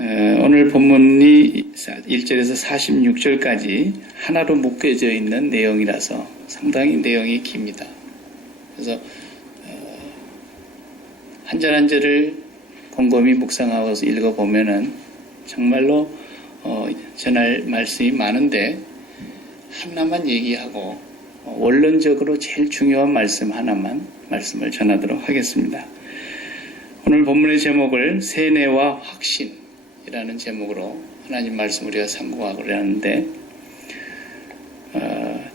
오늘 본문이 1절에서 46절까지 하나로 묶여져 있는 내용이라서 상당히 내용이 깁니다. 그래서 한 절 한 절을 곰곰이 묵상하고 읽어보면은 정말로 전할 말씀이 많은데 하나만 얘기하고 원론적으로 제일 중요한 말씀 하나만 말씀을 전하도록 하겠습니다. 오늘 본문의 제목을 세뇌와 확신이라는 제목으로 하나님 말씀 우리가 상고하고 하는데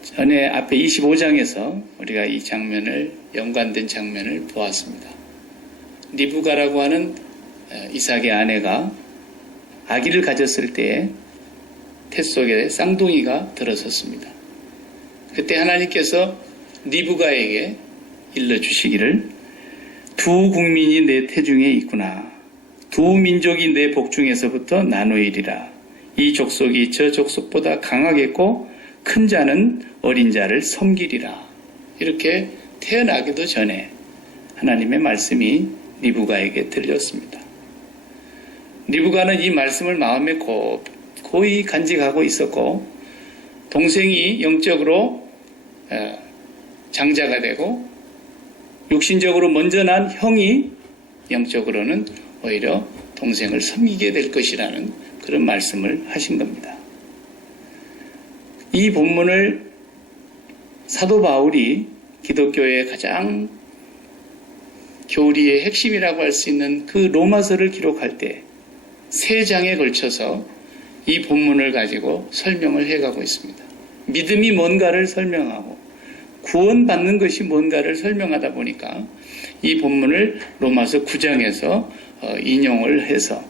전에 앞에 25장에서 우리가 이 장면을 연관된 장면을 보았습니다. 리브가라고 하는 이삭의 아내가 아기를 가졌을 때에 태 속에 쌍둥이가 들어섰습니다. 그때 하나님께서 리브가에게 일러주시기를 두 국민이 내 태중에 있구나. 두 민족이 내 복중에서부터 나누이리라. 이 족속이 저 족속보다 강하겠고 큰 자는 어린 자를 섬기리라. 이렇게 태어나기도 전에 하나님의 말씀이 리브가에게 들렸습니다. 리브가는 이 말씀을 마음에 고이 간직하고 있었고 동생이 영적으로 장자가 되고 육신적으로 먼저 난 형이 영적으로는 오히려 동생을 섬기게 될 것이라는 그런 말씀을 하신 겁니다. 이 본문을 사도 바울이 기독교의 가장 교리의 핵심이라고 할 수 있는 그 로마서를 기록할 때 3장에 걸쳐서 이 본문을 가지고 설명을 해가고 있습니다. 믿음이 뭔가를 설명하고 구원받는 것이 뭔가를 설명하다 보니까 이 본문을 로마서 9장에서 인용을 해서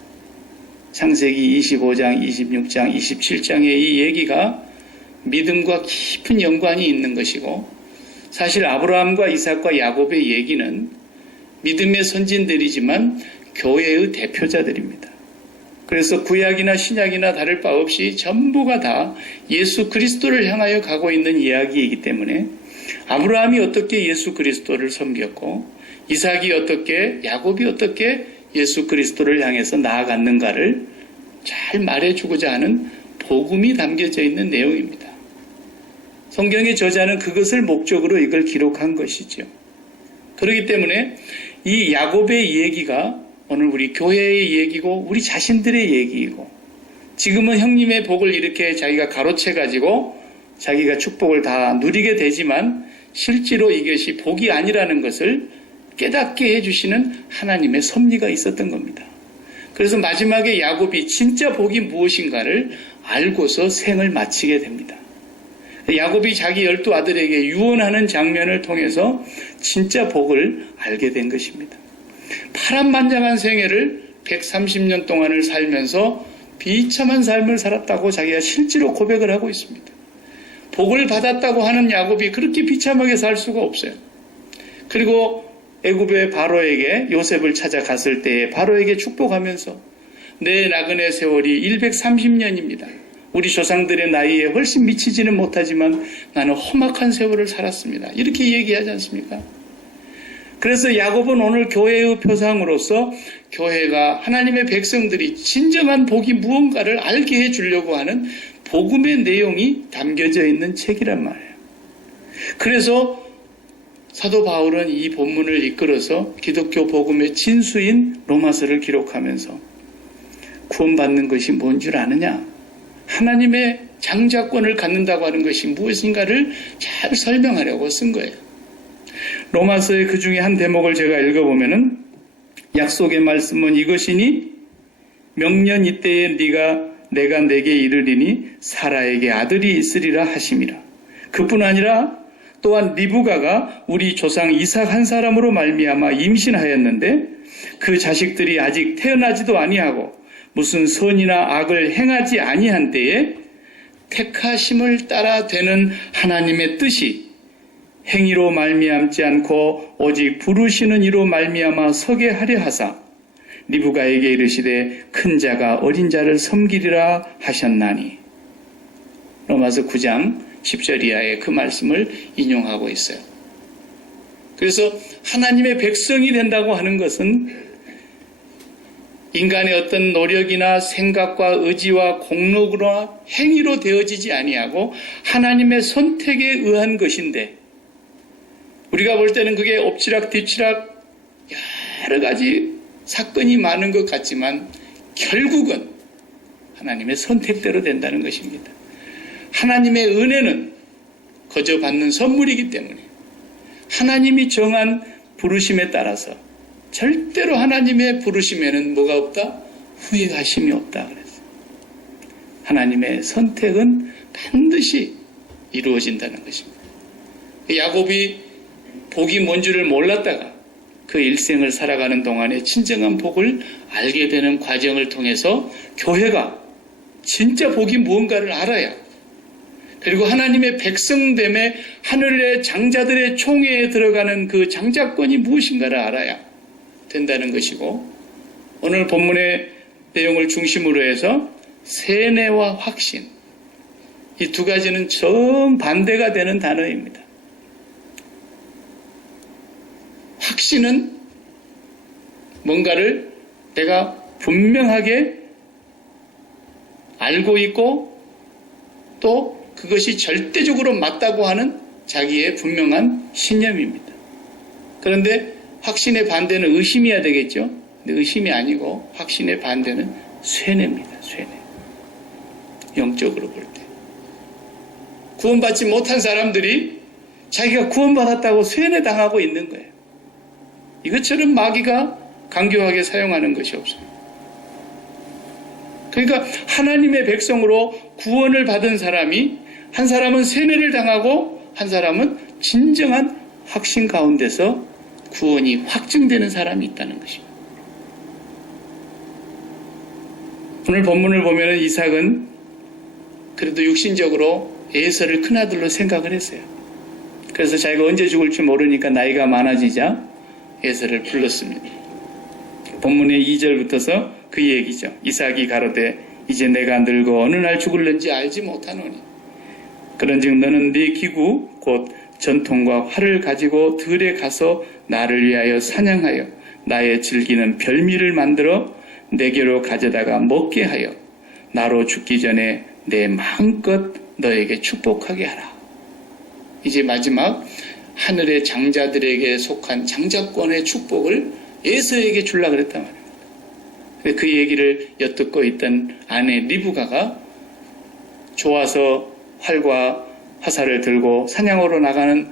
창세기 25장, 26장, 27장의 이 얘기가 믿음과 깊은 연관이 있는 것이고 사실 아브라함과 이삭과 야곱의 얘기는 믿음의 선진들이지만 교회의 대표자들입니다. 그래서 구약이나 신약이나 다를 바 없이 전부가 다 예수 그리스도를 향하여 가고 있는 이야기이기 때문에 아브라함이 어떻게 예수 그리스도를 섬겼고 이삭이 어떻게 야곱이 어떻게 예수 그리스도를 향해서 나아갔는가를 잘 말해주고자 하는 복음이 담겨져 있는 내용입니다. 성경의 저자는 그것을 목적으로 이걸 기록한 것이죠. 그렇기 때문에 이 야곱의 얘기가 오늘 우리 교회의 얘기고 우리 자신들의 얘기이고 지금은 형님의 복을 이렇게 자기가 가로채가지고 자기가 축복을 다 누리게 되지만 실제로 이것이 복이 아니라는 것을 깨닫게 해주시는 하나님의 섭리가 있었던 겁니다. 그래서 마지막에 야곱이 진짜 복이 무엇인가를 알고서 생을 마치게 됩니다. 야곱이 자기 12아들에게 유언하는 장면을 통해서 진짜 복을 알게 된 것입니다. 파란만장한 생애를 130년 동안을 살면서 비참한 삶을 살았다고 자기가 실제로 고백을 하고 있습니다. 복을 받았다고 하는 야곱이 그렇게 비참하게 살 수가 없어요. 그리고 애굽의 바로에게 요셉을 찾아갔을 때에 바로에게 축복하면서 내 나그네 세월이 130년입니다. 우리 조상들의 나이에 훨씬 미치지는 못하지만 나는 험악한 세월을 살았습니다. 이렇게 얘기하지 않습니까? 그래서 야곱은 오늘 교회의 표상으로서 교회가 하나님의 백성들이 진정한 복이 무언가를 알게 해주려고 하는 복음의 내용이 담겨져 있는 책이란 말이에요. 그래서 사도 바울은 이 본문을 이끌어서 기독교 복음의 진수인 로마서를 기록하면서 구원받는 것이 뭔 줄 아느냐? 하나님의 장자권을 갖는다고 하는 것이 무엇인가를 잘 설명하려고 쓴 거예요. 로마서의 그 중에 한 대목을 제가 읽어보면은 약속의 말씀은 이것이니 명년 이때에 내가 내게 이르리니 사라에게 아들이 있으리라 하심이라. 그뿐 아니라 또한 리브가가 우리 조상 이삭 한 사람으로 말미암아 임신하였는데 그 자식들이 아직 태어나지도 아니하고 무슨 선이나 악을 행하지 아니한 때에 택하심을 따라 되는 하나님의 뜻이 행위로 말미암지 않고 오직 부르시는 이로 말미암아 서게 하려 하사 리브가에게 이르시되 큰 자가 어린 자를 섬기리라 하셨나니. 로마서 9장 10절 이하의 그 말씀을 인용하고 있어요. 그래서 하나님의 백성이 된다고 하는 것은 인간의 어떤 노력이나 생각과 의지와 공로나 행위로 되어지지 아니하고 하나님의 선택에 의한 것인데, 우리가 볼 때는 그게 엎치락 뒤치락 여러 가지 사건이 많은 것 같지만 결국은 하나님의 선택대로 된다는 것입니다. 하나님의 은혜는 거저 받는 선물이기 때문에 하나님이 정한 부르심에 따라서 절대로 하나님의 부르심에는 뭐가 없다? 후회하심이 없다 그랬어요. 하나님의 선택은 반드시 이루어진다는 것입니다. 야곱이 복이 뭔 줄을 몰랐다가 그 일생을 살아가는 동안에 진정한 복을 알게 되는 과정을 통해서 교회가 진짜 복이 무언가를 알아야, 그리고 하나님의 백성됨에 하늘의 장자들의 총회에 들어가는 그 장자권이 무엇인가를 알아야 된다는 것이고, 오늘 본문의 내용을 중심으로 해서 세뇌와 확신, 이 두 가지는 정반대가 되는 단어입니다. 확신은 뭔가를 내가 분명하게 알고 있고 또 그것이 절대적으로 맞다고 하는 자기의 분명한 신념입니다. 그런데 확신의 반대는 의심이어야 되겠죠. 근데 의심이 아니고 확신의 반대는 쇠뇌입니다. 쇠뇌. 영적으로 볼 때. 구원받지 못한 사람들이 자기가 구원받았다고 쇠뇌당하고 있는 거예요. 이것처럼 마귀가 강교하게 사용하는 것이 없어요. 그러니까 하나님의 백성으로 구원을 받은 사람이, 한 사람은 세뇌를 당하고 한 사람은 진정한 확신 가운데서 구원이 확증되는 사람이 있다는 것입니다. 오늘 본문을 보면 이삭은 그래도 육신적으로 에서를 큰아들로 생각을 했어요. 그래서 자기가 언제 죽을지 모르니까 나이가 많아지자 에서를 불렀습니다. 본문의 2절부터서 그 얘기죠. 이삭이 가로되 이제 내가 늙어 어느 날 죽을는지 알지 못하노니 그런즉 너는 네 기구 곧 전통과 활을 가지고 들에 가서 나를 위하여 사냥하여 나의 즐기는 별미를 만들어 내게로 가져다가 먹게 하여 나로 죽기 전에 내 마음껏 너에게 축복하게 하라. 이제 마지막 하늘의 장자들에게 속한 장자권의 축복을 에서에게 주려고 그랬단 말입니다. 그 얘기를 엿듣고 있던 아내 리브가가 좋아서 활과 화살을 들고 사냥으로 나가는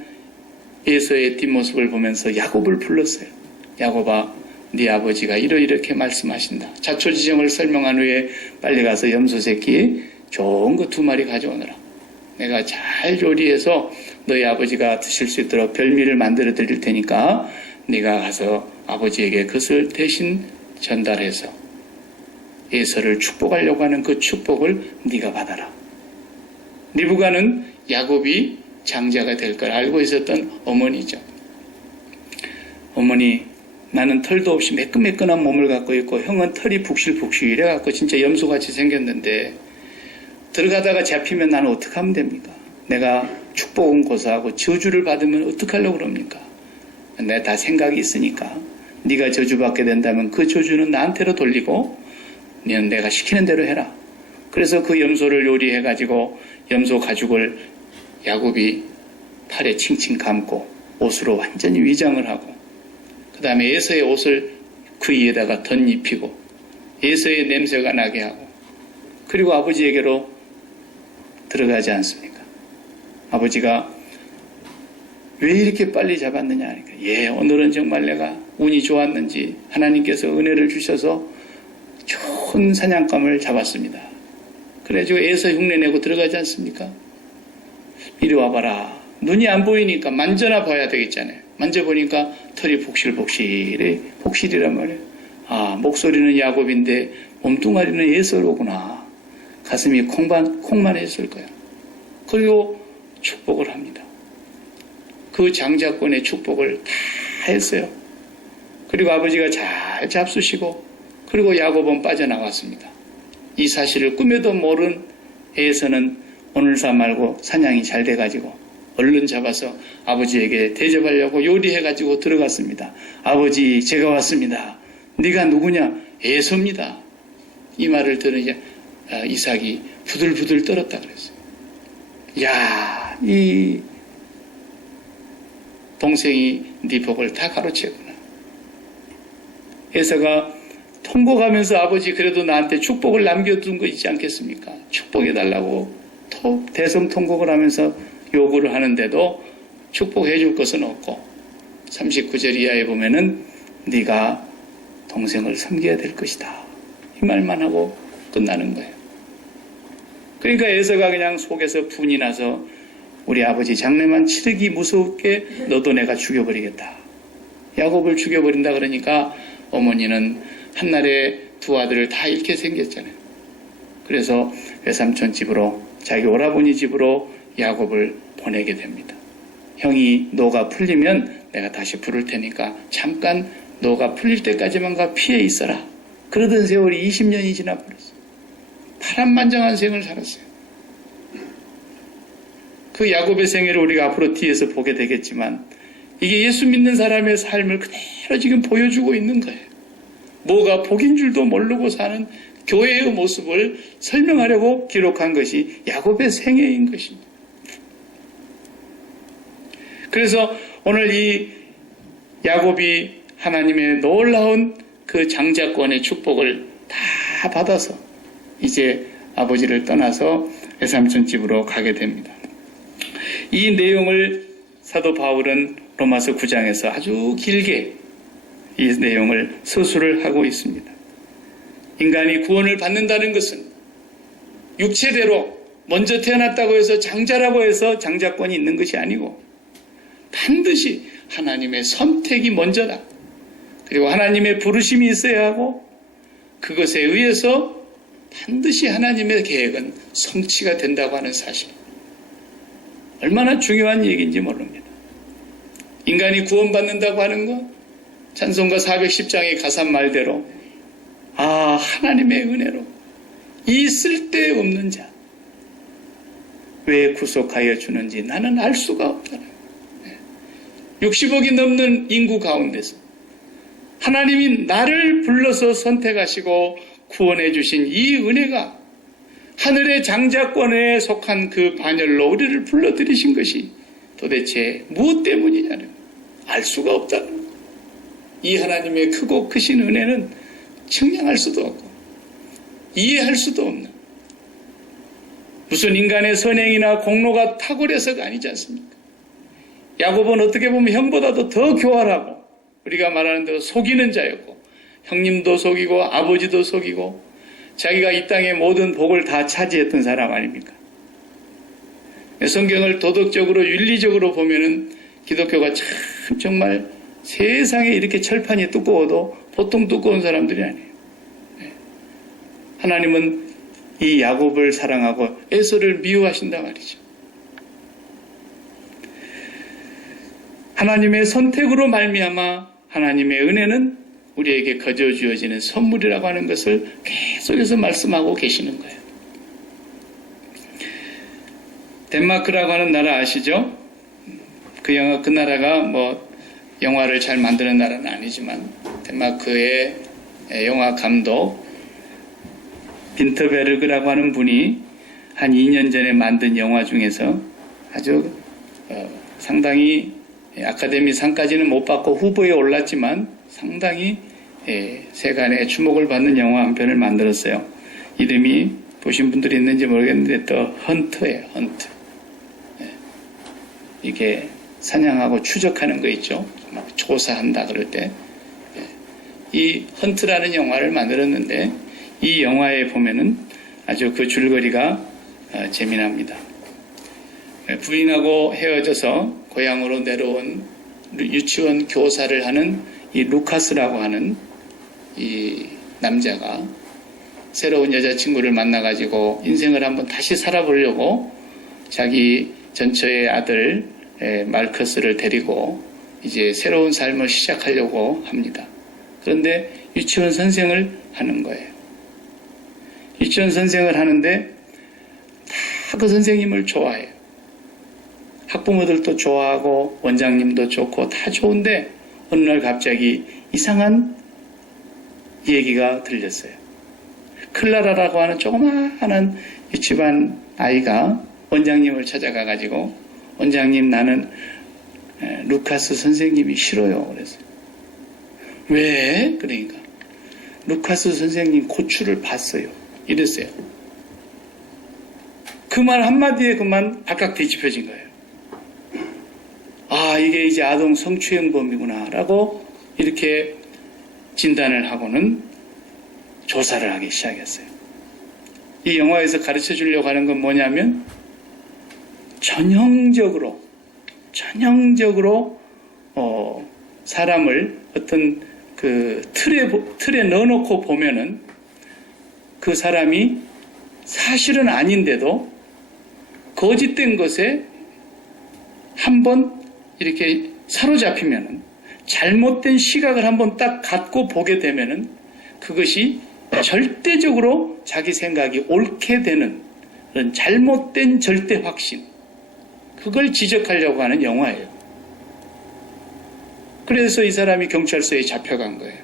에서의 뒷모습을 보면서 야곱을 불렀어요. 야곱아, 네 아버지가 이렇게 말씀하신다. 자초지정을 설명한 후에 빨리 가서 염소 새끼 좋은 거 2마리 가져오너라. 내가 잘 요리해서 너희 아버지가 드실 수 있도록 별미를 만들어 드릴 테니까 네가 가서 아버지에게 그것을 대신 전달해서 에서를 축복하려고 하는 그 축복을 네가 받아라. 리브가는 야곱이 장자가 될 걸 알고 있었던 어머니죠. 어머니, 나는 털도 없이 매끈매끈한 몸을 갖고 있고 형은 털이 북실북실 이래갖고 진짜 염소같이 생겼는데 들어가다가 잡히면 나는 어떻게 하면 됩니까? 내가 축복은 고사하고 저주를 받으면 어떻게 하려고 그럽니까? 내가 다 생각이 있으니까 네가 저주받게 된다면 그 저주는 나한테로 돌리고 너는 내가 시키는 대로 해라. 그래서 그 염소를 요리해가지고 염소 가죽을 야곱이 팔에 칭칭 감고 옷으로 완전히 위장을 하고 그 다음에 에서의 옷을 그 위에다가 덧입히고 에서의 냄새가 나게 하고 그리고 아버지에게로 들어가지 않습니까? 아버지가 왜 이렇게 빨리 잡았느냐 하니까 오늘은 정말 내가 운이 좋았는지 하나님께서 은혜를 주셔서 좋은 사냥감을 잡았습니다. 그래가지고 에서 흉내내고 들어가지 않습니까? 이리 와봐라. 눈이 안 보이니까 만져나 봐야 되겠잖아요. 만져보니까 털이 복실이란 말이에요. 아, 목소리는 야곱인데 몸뚱아리는 에서로구나. 가슴이 콩만 했을 거야. 그리고 축복을 합니다. 그 장자권의 축복을 다 했어요. 그리고 아버지가 잘 잡수시고 그리고 야곱은 빠져나왔습니다. 이 사실을 꿈에도 모른 에서는 오늘사 말고 사냥이 잘 돼가지고 얼른 잡아서 아버지에게 대접하려고 요리해가지고 들어갔습니다. 아버지, 제가 왔습니다. 네가 누구냐? 에서입니다. 이 말을 들으니 이삭이 부들부들 떨었다 그랬어요. 야, 이 동생이 네 복을 다 가로채구나. 에서가 통곡하면서 아버지 그래도 나한테 축복을 남겨둔 거 있지 않겠습니까? 축복해달라고 대성통곡을 하면서 요구를 하는데도 축복해 줄 것은 없고 39절 이하에 보면은 네가 동생을 섬겨야 될 것이다. 이 말만 하고 끝나는 거예요. 그러니까 에서가 그냥 속에서 분이 나서 우리 아버지 장례만 치르기 무섭게 너도 내가 죽여버리겠다. 야곱을 죽여버린다 그러니까 어머니는 한날에 두 아들을 다 잃게 생겼잖아요. 그래서 외삼촌 집으로 자기 오라버니 집으로 야곱을 보내게 됩니다. 형이 노가 풀리면 내가 다시 부를 테니까 잠깐 노가 풀릴 때까지만 가 피해 있어라. 그러던 세월이 20년이 지나버렸어요. 파란만장한 생을 살았어요. 그 야곱의 생애를 우리가 앞으로 뒤에서 보게 되겠지만 이게 예수 믿는 사람의 삶을 그대로 지금 보여주고 있는 거예요. 뭐가 복인 줄도 모르고 사는 교회의 모습을 설명하려고 기록한 것이 야곱의 생애인 것입니다. 그래서 오늘 이 야곱이 하나님의 놀라운 그 장자권의 축복을 다 받아서 이제 아버지를 떠나서 외삼촌 집으로 가게 됩니다. 이 내용을 사도 바울은 로마서 9장에서 아주 길게 이 내용을 서술을 하고 있습니다. 인간이 구원을 받는다는 것은 육체대로 먼저 태어났다고 해서 장자라고 해서 장자권이 있는 것이 아니고 반드시 하나님의 선택이 먼저다. 그리고 하나님의 부르심이 있어야 하고 그것에 의해서 반드시 하나님의 계획은 성취가 된다고 하는 사실. 얼마나 중요한 얘기인지 모릅니다. 인간이 구원받는다고 하는 것, 찬송가 410장의 가사 말대로 하나님의 은혜로 이 쓸데없는 자 왜 구속하여 주는지 나는 알 수가 없다. 60억이 넘는 인구 가운데서 하나님이 나를 불러서 선택하시고 구원해 주신 이 은혜가 하늘의 장자권에 속한 그 반열로 우리를 불러들이신 것이 도대체 무엇 때문이냐는 알 수가 없다. 이 하나님의 크고 크신 은혜는 측량할 수도 없고 이해할 수도 없는 무슨 인간의 선행이나 공로가 탁월해서가 아니지 않습니까? 야곱은 어떻게 보면 형보다도 더 교활하고 우리가 말하는 대로 속이는 자였고 형님도 속이고 아버지도 속이고 자기가 이 땅의 모든 복을 다 차지했던 사람 아닙니까? 성경을 도덕적으로 윤리적으로 보면은 기독교가 참 정말 세상에 이렇게 철판이 두꺼워도 보통 두꺼운 사람들이 아니에요. 하나님은 이 야곱을 사랑하고 에서를 미워하신단 말이죠. 하나님의 선택으로 말미암아 하나님의 은혜는 우리에게 거저 주어지는 선물이라고 하는 것을 계속해서 말씀하고 계시는 거예요. 덴마크라고 하는 나라 아시죠? 그 나라가 영화를 잘 만드는 나라는 아니지만 덴마크의 영화 감독 빈터베르그라고 하는 분이 한 2년 전에 만든 영화 중에서 아주 상당히 아카데미 상까지는 못 받고 후보에 올랐지만 상당히 세간의 주목을 받는 영화 한 편을 만들었어요. 이름이 보신 분들이 있는지 모르겠는데 더 헌트예요. 헌트. 이게 사냥하고 추적하는 거 있죠. 막 조사한다 그럴 때. 이 헌트라는 영화를 만들었는데 이 영화에 보면은 아주 그 줄거리가 재미납니다. 부인하고 헤어져서 고향으로 내려온 유치원 교사를 하는 이 루카스라고 하는 이 남자가 새로운 여자친구를 만나가지고 인생을 한번 다시 살아보려고 자기 전처의 아들 마르커스를 데리고 이제 새로운 삶을 시작하려고 합니다. 그런데 유치원 선생을 하는 거예요. 유치원 선생을 하는데 다 그 선생님을 좋아해요. 학부모들도 좋아하고 원장님도 좋고 다 좋은데 어느 날 갑자기 이상한 얘기가 들렸어요. 클라라라고 하는 조그마한 유치반 아이가 원장님을 찾아가 가지고 원장님 나는 루카스 선생님이 싫어요. 그랬어요. 왜? 그러니까 루카스 선생님 고추를 봤어요. 이랬어요. 그 말 한마디에 그만 발칵 뒤집혀진 거예요. 아, 이게 이제 아동 성추행범이구나 라고 이렇게 진단을 하고는 조사를 하기 시작했어요. 이 영화에서 가르쳐 주려고 하는 건 뭐냐면 전형적으로 사람을 어떤 그 틀에 넣어놓고 보면은 그 사람이 사실은 아닌데도 거짓된 것에 한번 이렇게 사로잡히면은 잘못된 시각을 한번 딱 갖고 보게 되면은 그것이 절대적으로 자기 생각이 옳게 되는 그런 잘못된 절대 확신, 그걸 지적하려고 하는 영화예요. 그래서 이 사람이 경찰서에 잡혀간 거예요.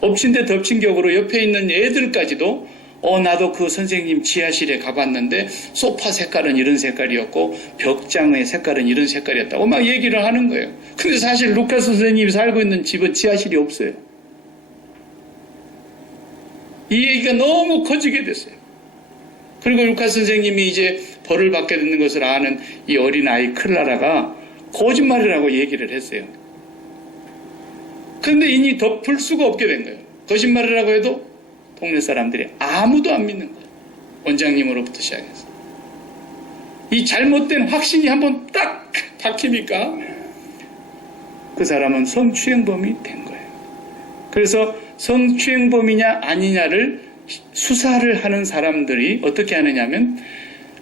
엎친 데 덮친 격으로 옆에 있는 애들까지도 나도 그 선생님 지하실에 가봤는데 소파 색깔은 이런 색깔이었고 벽장의 색깔은 이런 색깔이었다고 막 얘기를 하는 거예요. 근데 사실 루카스 선생님이 살고 있는 집은 지하실이 없어요. 이 얘기가 너무 커지게 됐어요. 그리고 루카스 선생님이 이제 벌을 받게 되는 것을 아는 이 어린아이 클라라가 거짓말이라고 얘기를 했어요. 그런데 이니 덮을 수가 없게 된 거예요. 거짓말이라고 해도 동네 사람들이 아무도 안 믿는 거예요. 원장님으로부터 시작해서. 이 잘못된 확신이 한번 딱 박히니까 그 사람은 성추행범이 된 거예요. 그래서 성추행범이냐 아니냐를 수사를 하는 사람들이 어떻게 하느냐면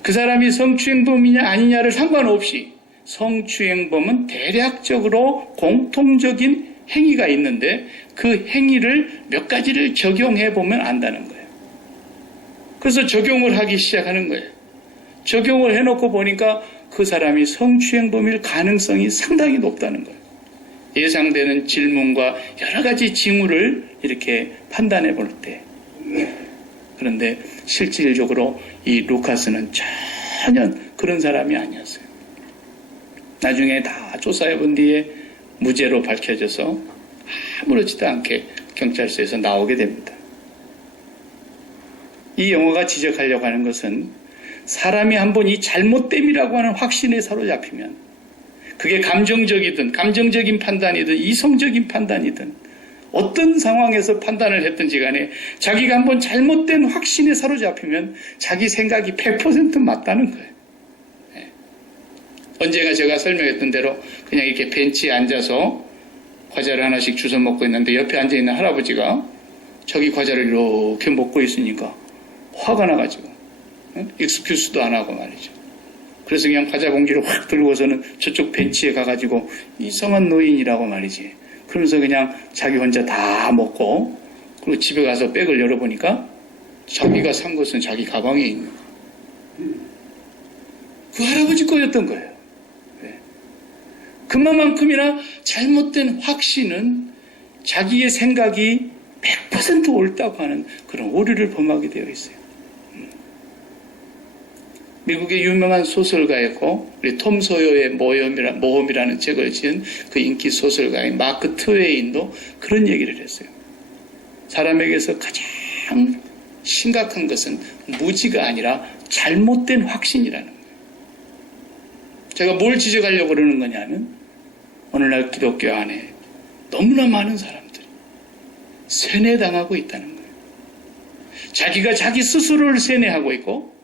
그 사람이 성추행범이냐 아니냐를 상관없이 성추행범은 대략적으로 공통적인 행위가 있는데 그 행위를 몇 가지를 적용해 보면 안다는 거예요. 그래서 적용을 하기 시작하는 거예요. 적용을 해놓고 보니까 그 사람이 성추행범일 가능성이 상당히 높다는 거예요. 예상되는 질문과 여러 가지 징후를 이렇게 판단해 볼 때. 그런데 실질적으로 이 루카스는 전혀 그런 사람이 아니었어요. 나중에 다 조사해 본 뒤에 무죄로 밝혀져서 아무렇지도 않게 경찰서에서 나오게 됩니다. 이 영화가 지적하려고 하는 것은 사람이 한번 이 잘못됨이라고 하는 확신에 사로잡히면 그게 감정적인 판단이든 이성적인 판단이든 어떤 상황에서 판단을 했든지 간에 자기가 한번 잘못된 확신에 사로잡히면 자기 생각이 100% 맞다는 거예요. 언젠가 제가 설명했던 대로 그냥 이렇게 벤치에 앉아서 과자를 하나씩 주워 먹고 있는데 옆에 앉아있는 할아버지가 자기 과자를 이렇게 먹고 있으니까 화가 나가지고 익스큐스도 안 하고 말이죠. 그래서 그냥 과자 봉지를 확 들고서는 저쪽 벤치에 가가지고 이상한 노인이라고 말이지. 그러면서 그냥 자기 혼자 다 먹고 그리고 집에 가서 백을 열어보니까 자기가 산 것은 자기 가방에 있는 거예요. 그 할아버지 거였던 거예요. 그만큼이나 잘못된 확신은 자기의 생각이 100% 옳다고 하는 그런 오류를 범하게 되어 있어요. 미국의 유명한 소설가였고 우리 톰 소여의 모험이라는 책을 지은 그 인기 소설가인 마크 트웨인도 그런 얘기를 했어요. 사람에게서 가장 심각한 것은 무지가 아니라 잘못된 확신이라는 거예요. 제가 뭘 지적하려고 그러는 거냐면 오늘날 기독교 안에 너무나 많은 사람들이 세뇌당하고 있다는 거예요. 자기가 자기 스스로를 세뇌하고 있고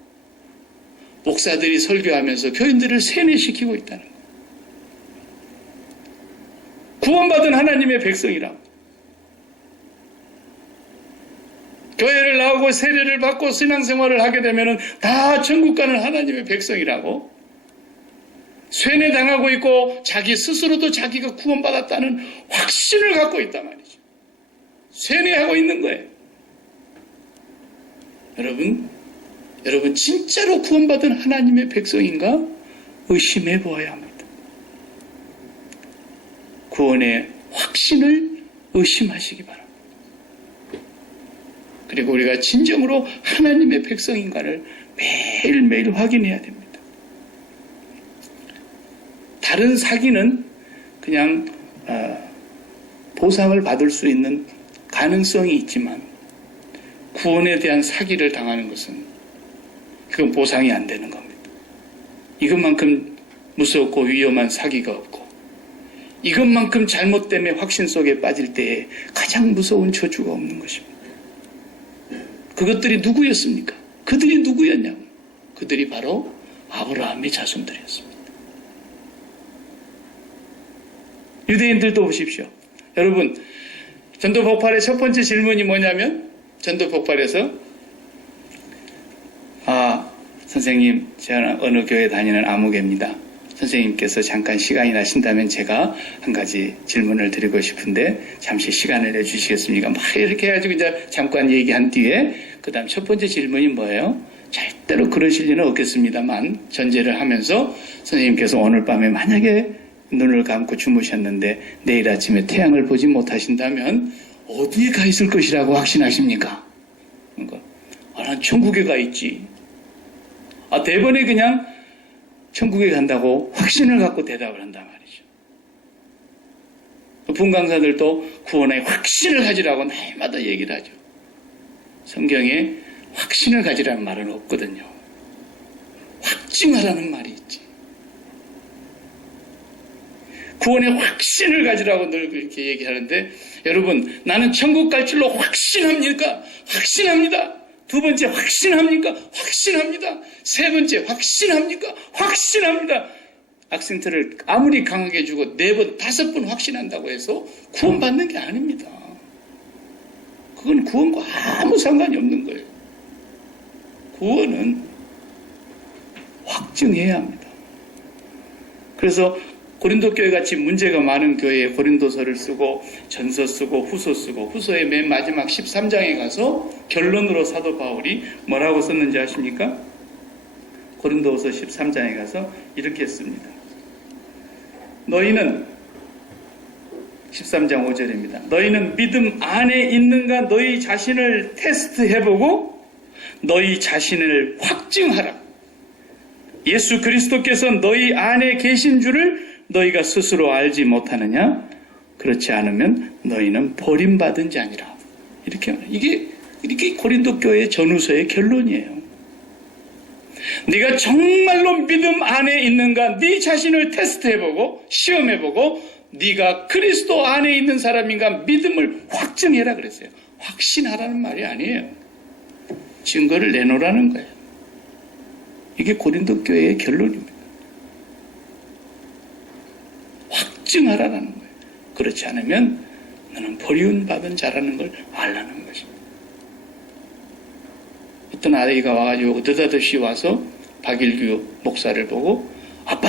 목사들이 설교하면서 교인들을 세뇌시키고 있다는 거예요. 구원받은 하나님의 백성이라고. 교회를 나오고 세례를 받고 신앙생활을 하게 되면 다 천국 가는 하나님의 백성이라고 세뇌당하고 있고 자기 스스로도 자기가 구원받았다는 확신을 갖고 있단 말이죠. 세뇌하고 있는 거예요. 여러분 진짜로 구원받은 하나님의 백성인가? 의심해 보아야 합니다. 구원의 확신을 의심하시기 바랍니다. 그리고 우리가 진정으로 하나님의 백성인가를 매일매일 확인해야 됩니다. 다른 사기는 그냥 보상을 받을 수 있는 가능성이 있지만 구원에 대한 사기를 당하는 것은 그건 보상이 안 되는 겁니다. 이것만큼 무섭고 위험한 사기가 없고 이것만큼 잘못 때문에 확신 속에 빠질 때에 가장 무서운 저주가 없는 것입니다. 그것들이 누구였습니까? 그들이 누구였냐고. 그들이 바로 아브라함의 자손들이었습니다. 유대인들도 보십시오. 여러분, 전도 폭발의 첫 번째 질문이 뭐냐면 전도 폭발에서 선생님, 저는 어느 교회 다니는 아무개입니다. 선생님께서 잠깐 시간이 나신다면 제가 한 가지 질문을 드리고 싶은데 잠시 시간을 내주시겠습니까? 막 이렇게 해가지고 이제 잠깐 얘기한 뒤에 그 다음 첫 번째 질문이 뭐예요? 절대로 그러실 리는 없겠습니다만 전제를 하면서 선생님께서 오늘 밤에 만약에 눈을 감고 주무셨는데 내일 아침에 태양을 보지 못하신다면 어디에 가 있을 것이라고 확신하십니까? 그러니까 난 천국에 가 있지. 대번에 그냥 천국에 간다고 확신을 갖고 대답을 한단 말이죠. 분강사들도 구원에 확신을 가지라고 날마다 얘기를 하죠. 성경에 확신을 가지라는 말은 없거든요. 확증하라는 말이 있지. 구원에 확신을 가지라고 늘 그렇게 얘기하는데 여러분, 나는 천국 갈 줄로 확신합니까? 확신합니다. 두 번째, 확신합니까? 확신합니다. 세 번째, 확신합니까? 확신합니다. 악센트를 아무리 강하게 주고 4번, 5번 확신한다고 해서 구원받는 게 아닙니다. 그건 구원과 아무 상관이 없는 거예요. 구원은 확증해야 합니다. 그래서 고린도 교회 같이 문제가 많은 교회에 고린도서를 쓰고 전서 쓰고 후서 쓰고 후서의 맨 마지막 13장에 가서 결론으로 사도 바울이 뭐라고 썼는지 아십니까? 고린도서 13장에 가서 이렇게 씁니다. 너희는 13장 5절입니다. 너희는 믿음 안에 있는가 너희 자신을 테스트해보고 너희 자신을 확증하라. 예수 그리스도께서 너희 안에 계신 줄을 너희가 스스로 알지 못하느냐? 그렇지 않으면 너희는 버림받은 자니라. 이렇게 이게 고린도 교회 전후서의 결론이에요. 네가 정말로 믿음 안에 있는가 네 자신을 테스트해보고 시험해보고 네가 그리스도 안에 있는 사람인가 믿음을 확증해라 그랬어요. 확신하라는 말이 아니에요. 증거를 내놓으라는 거예요. 이게 고린도 교회의 결론입니다. 확증하라는 거예요. 그렇지 않으면 너는 버림받은 자라는 걸 알라는 것입니다. 어떤 아이가 와가지고 느닷없이 와서 박일규 목사를 보고 아빠,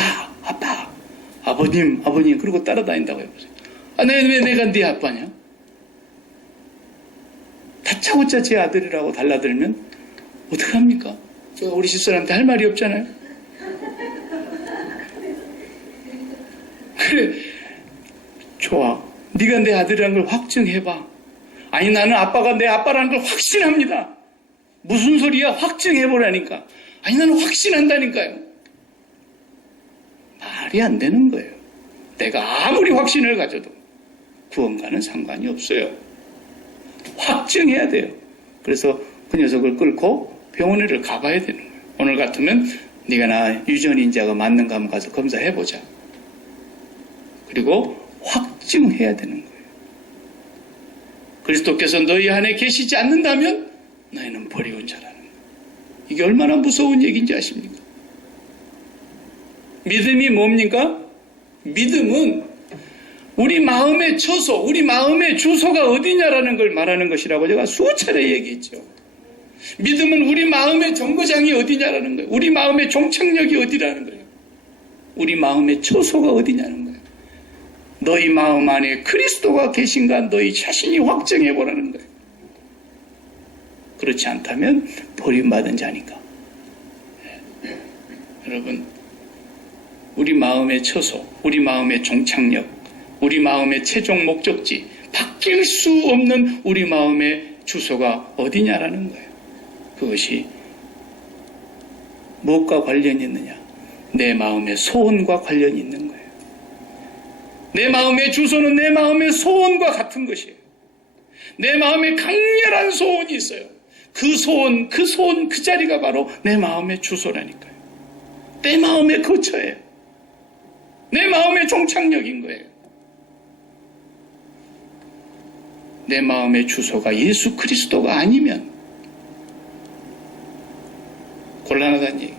아버님 그러고 따라다닌다고 해보세요. 왜 내가 네 아빠냐? 다짜고짜 제 아들이라고 달라들면 어떡합니까? 우리 집사람한테 할 말이 없잖아요. 그래, 좋아. 네가 내 아들이라는 걸 확증해봐. 아니, 나는 아빠가 내 아빠라는 걸 확신합니다. 무슨 소리야? 확증해보라니까. 아니, 나는 확신한다니까요. 말이 안 되는 거예요. 내가 아무리 확신을 가져도 구원과는 상관이 없어요. 확증해야 돼요. 그래서 그 녀석을 끌고 병원에를 가봐야 되는 거예요. 오늘 같으면 네가 나 유전인자가 맞는가 한번 가서 검사해보자. 그리고 확증해야 되는 거예요. 그리스도께서 너희 안에 계시지 않는다면 너희는 버리운 자라는 거예요. 이게 얼마나 무서운 얘기인지 아십니까? 믿음이 뭡니까? 믿음은 우리 마음의 처소, 우리 마음의 주소가 어디냐라는 걸 말하는 것이라고 제가 수차례 얘기했죠. 믿음은 우리 마음의 정거장이 어디냐라는 거예요. 우리 마음의 종착역이 어디라는 거예요. 우리 마음의 처소가 어디냐는 거예요. 너희 마음 안에 그리스도가 계신가 너희 자신이 확정해보라는 거예요. 그렇지 않다면 버림받은 자니까. 여러분, 우리 마음의 처소, 우리 마음의 종착역, 우리 마음의 최종 목적지, 바뀔 수 없는 우리 마음의 주소가 어디냐라는 거예요. 그것이 무엇과 관련이 있느냐? 내 마음의 소원과 관련이 있는 거예요. 내 마음의 주소는 내 마음의 소원과 같은 것이에요. 내 마음에 강렬한 소원이 있어요. 그 소원, 그 자리가 바로 내 마음의 주소라니까요. 내 마음의 거처예요. 내 마음의 종착역인 거예요. 내 마음의 주소가 예수 그리스도가 아니면 곤란하다는 얘기.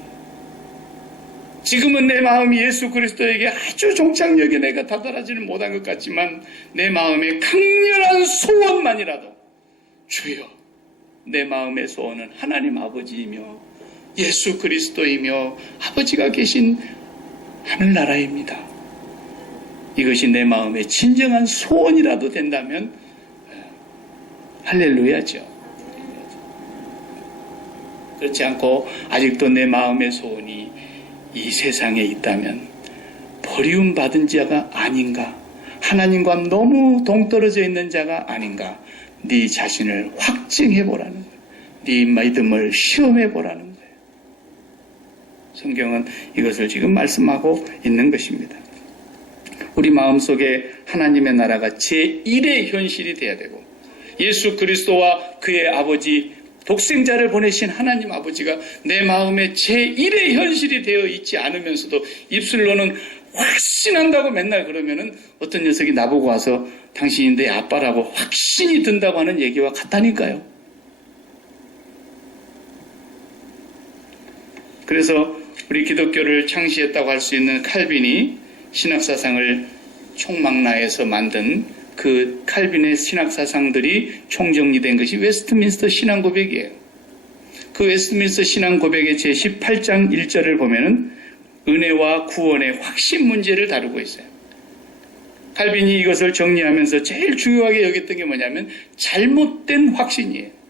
지금은 내 마음이 예수 그리스도에게 아주 종착역에 내가 다다라지는 못한 것 같지만 내 마음의 강렬한 소원만이라도 주여, 내 마음의 소원은 하나님 아버지이며 예수 그리스도이며 아버지가 계신 하늘나라입니다. 이것이 내 마음의 진정한 소원이라도 된다면 할렐루야죠. 그렇지 않고 아직도 내 마음의 소원이 이 세상에 있다면 버리움받은 자가 아닌가, 하나님과 너무 동떨어져 있는 자가 아닌가, 네 자신을 확증해보라는 거예요. 네 믿음을 시험해보라는 거예요. 성경은 이것을 지금 말씀하고 있는 것입니다. 우리 마음속에 하나님의 나라가 제1의 현실이 되어야 되고, 예수 그리스도와 그의 아버지 독생자를 보내신 하나님 아버지가 내 마음에 제1의 현실이 되어 있지 않으면서도 입술로는 확신한다고 맨날 그러면은 어떤 녀석이 나보고 와서 당신이 내 아빠라고 확신이 든다고 하는 얘기와 같다니까요. 그래서 우리 기독교를 창시했다고 할 수 있는 칼빈이 신학사상을 총망라해서 만든 그 칼빈의 신학사상들이 총정리된 것이 웨스트민스터 신앙고백이에요. 그 웨스트민스터 신앙고백의 제18장 1절을 보면은 은혜와 구원의 확신 문제를 다루고 있어요. 칼빈이 이것을 정리하면서 제일 중요하게 여겼던 게 뭐냐면 잘못된 확신이에요.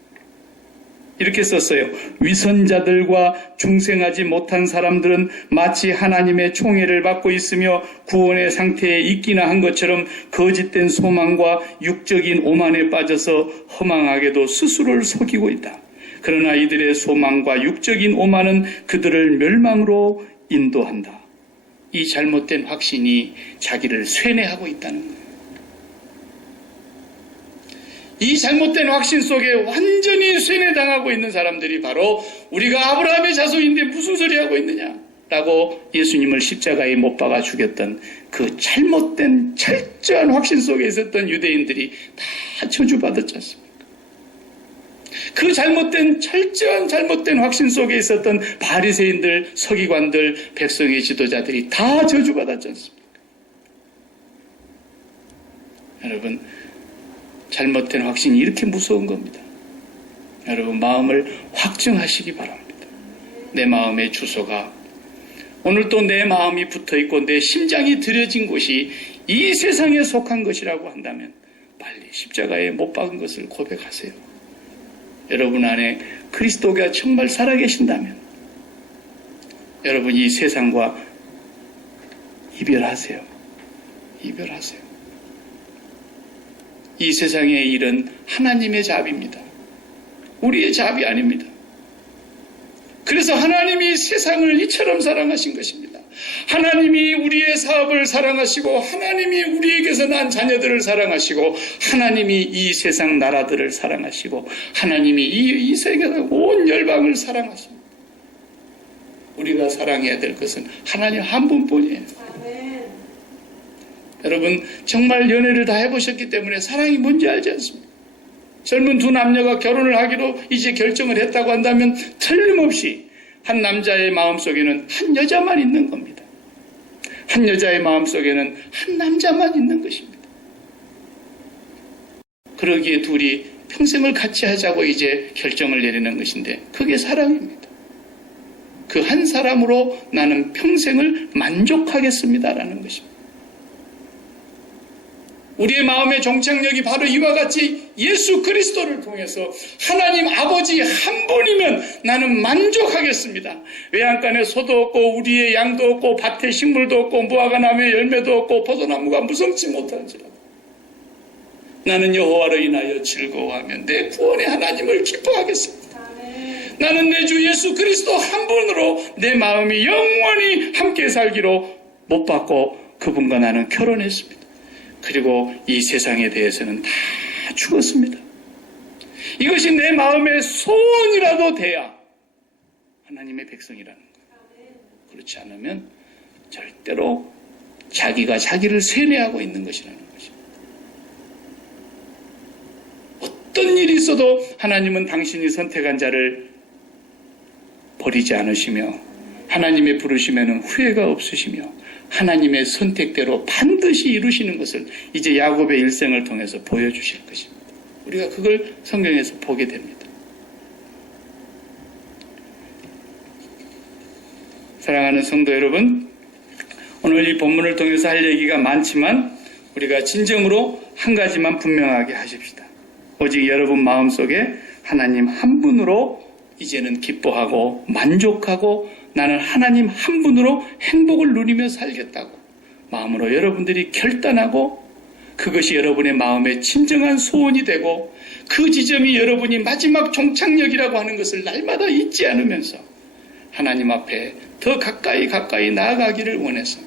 이렇게 썼어요. 위선자들과 중생하지 못한 사람들은 마치 하나님의 총애를 받고 있으며 구원의 상태에 있기나 한 것처럼 거짓된 소망과 육적인 오만에 빠져서 허망하게도 스스로를 속이고 있다. 그러나 이들의 소망과 육적인 오만은 그들을 멸망으로 인도한다. 이 잘못된 확신이 자기를 쇠뇌하고 있다는 거예요. 이 잘못된 확신 속에 완전히 쇠뇌당하고 있는 사람들이 바로 우리가 아브라함의 자손인데 무슨 소리 하고 있느냐 라고 예수님을 십자가에 못 박아 죽였던 그 잘못된 철저한 확신 속에 있었던 유대인들이 다 저주받았지 않습니까? 그 철저한 잘못된 확신 속에 있었던 바리새인들, 서기관들, 백성의 지도자들이 다 저주받았지 않습니까? 여러분, 잘못된 확신이 이렇게 무서운 겁니다. 여러분, 마음을 확증하시기 바랍니다. 내 마음의 주소가, 오늘 또 내 마음이 붙어있고 내 심장이 들여진 곳이 이 세상에 속한 것이라고 한다면 빨리 십자가에 못 박은 것을 고백하세요. 여러분 안에 그리스도가 정말 살아계신다면 여러분 이 세상과 이별하세요. 이별하세요. 이 세상의 일은 하나님의 자비입니다. 우리의 자비 아닙니다. 그래서 하나님이 세상을 이처럼 사랑하신 것입니다. 하나님이 우리의 사업을 사랑하시고 하나님이 우리에게서 난 자녀들을 사랑하시고 하나님이 이 세상 나라들을 사랑하시고 하나님이 이 세계 온 열방을 사랑하십니다. 우리가 사랑해야 될 것은 하나님 한 분뿐이에요. 여러분 정말 연애를 다 해보셨기 때문에 사랑이 뭔지 알지 않습니까? 젊은 두 남녀가 결혼을 하기로 이제 결정을 했다고 한다면 틀림없이 한 남자의 마음속에는 한 여자만 있는 겁니다. 한 여자의 마음속에는 한 남자만 있는 것입니다. 그러기에 둘이 평생을 같이 하자고 이제 결정을 내리는 것인데 그게 사랑입니다. 그 한 사람으로 나는 평생을 만족하겠습니다라는 것입니다. 우리의 마음의 종착역이 바로 이와 같이 예수 그리스도를 통해서 하나님 아버지 한 분이면 나는 만족하겠습니다. 외양간에 소도 없고 우리의 양도 없고 밭에 식물도 없고 무화과 나무에 열매도 없고 포도나무가 무성치 못한지라도 나는 여호와로 인하여 즐거워하며 내 구원의 하나님을 기뻐하겠습니다. 나는 내 주 예수 그리스도 한 분으로 내 마음이 영원히 함께 살기로 못 받고 그분과 나는 결혼했습니다. 그리고 이 세상에 대해서는 다 죽었습니다. 이것이 내 마음의 소원이라도 돼야 하나님의 백성이라는 거예요. 그렇지 않으면 절대로 자기가 자기를 세뇌하고 있는 것이라는 것입니다. 어떤 일이 있어도 하나님은 당신이 선택한 자를 버리지 않으시며 하나님의 부르심에는 후회가 없으시며 하나님의 선택대로 반드시 이루시는 것을 이제 야곱의 일생을 통해서 보여주실 것입니다. 우리가 그걸 성경에서 보게 됩니다. 사랑하는 성도 여러분, 오늘 이 본문을 통해서 할 얘기가 많지만 우리가 진정으로 한 가지만 분명하게 하십시다. 오직 여러분 마음속에 하나님 한 분으로 이제는 기뻐하고 만족하고 나는 하나님 한 분으로 행복을 누리며 살겠다고 마음으로 여러분들이 결단하고 그것이 여러분의 마음의 진정한 소원이 되고 그 지점이 여러분이 마지막 종착역이라고 하는 것을 날마다 잊지 않으면서 하나님 앞에 더 가까이 나아가기를 원해서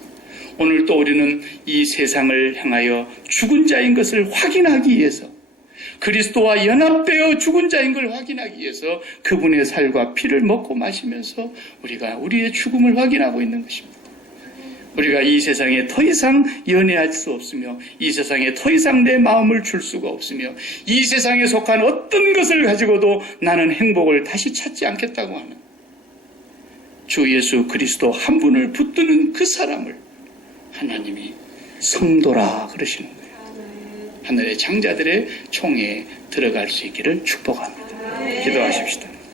오늘 또 우리는 이 세상을 향하여 죽은 자인 것을 확인하기 위해서 그리스도와 연합되어 죽은 자인 걸 확인하기 위해서 그분의 살과 피를 먹고 마시면서 우리가 우리의 죽음을 확인하고 있는 것입니다. 우리가 이 세상에 더 이상 연애할 수 없으며 이 세상에 더 이상 내 마음을 줄 수가 없으며 이 세상에 속한 어떤 것을 가지고도 나는 행복을 다시 찾지 않겠다고 하는 주 예수 그리스도 한 분을 붙드는 그 사람을 하나님이 성도라 그러시는 거예요. 하늘의 장자들의 총회에 들어갈 수 있기를 축복합니다. 기도하십시다.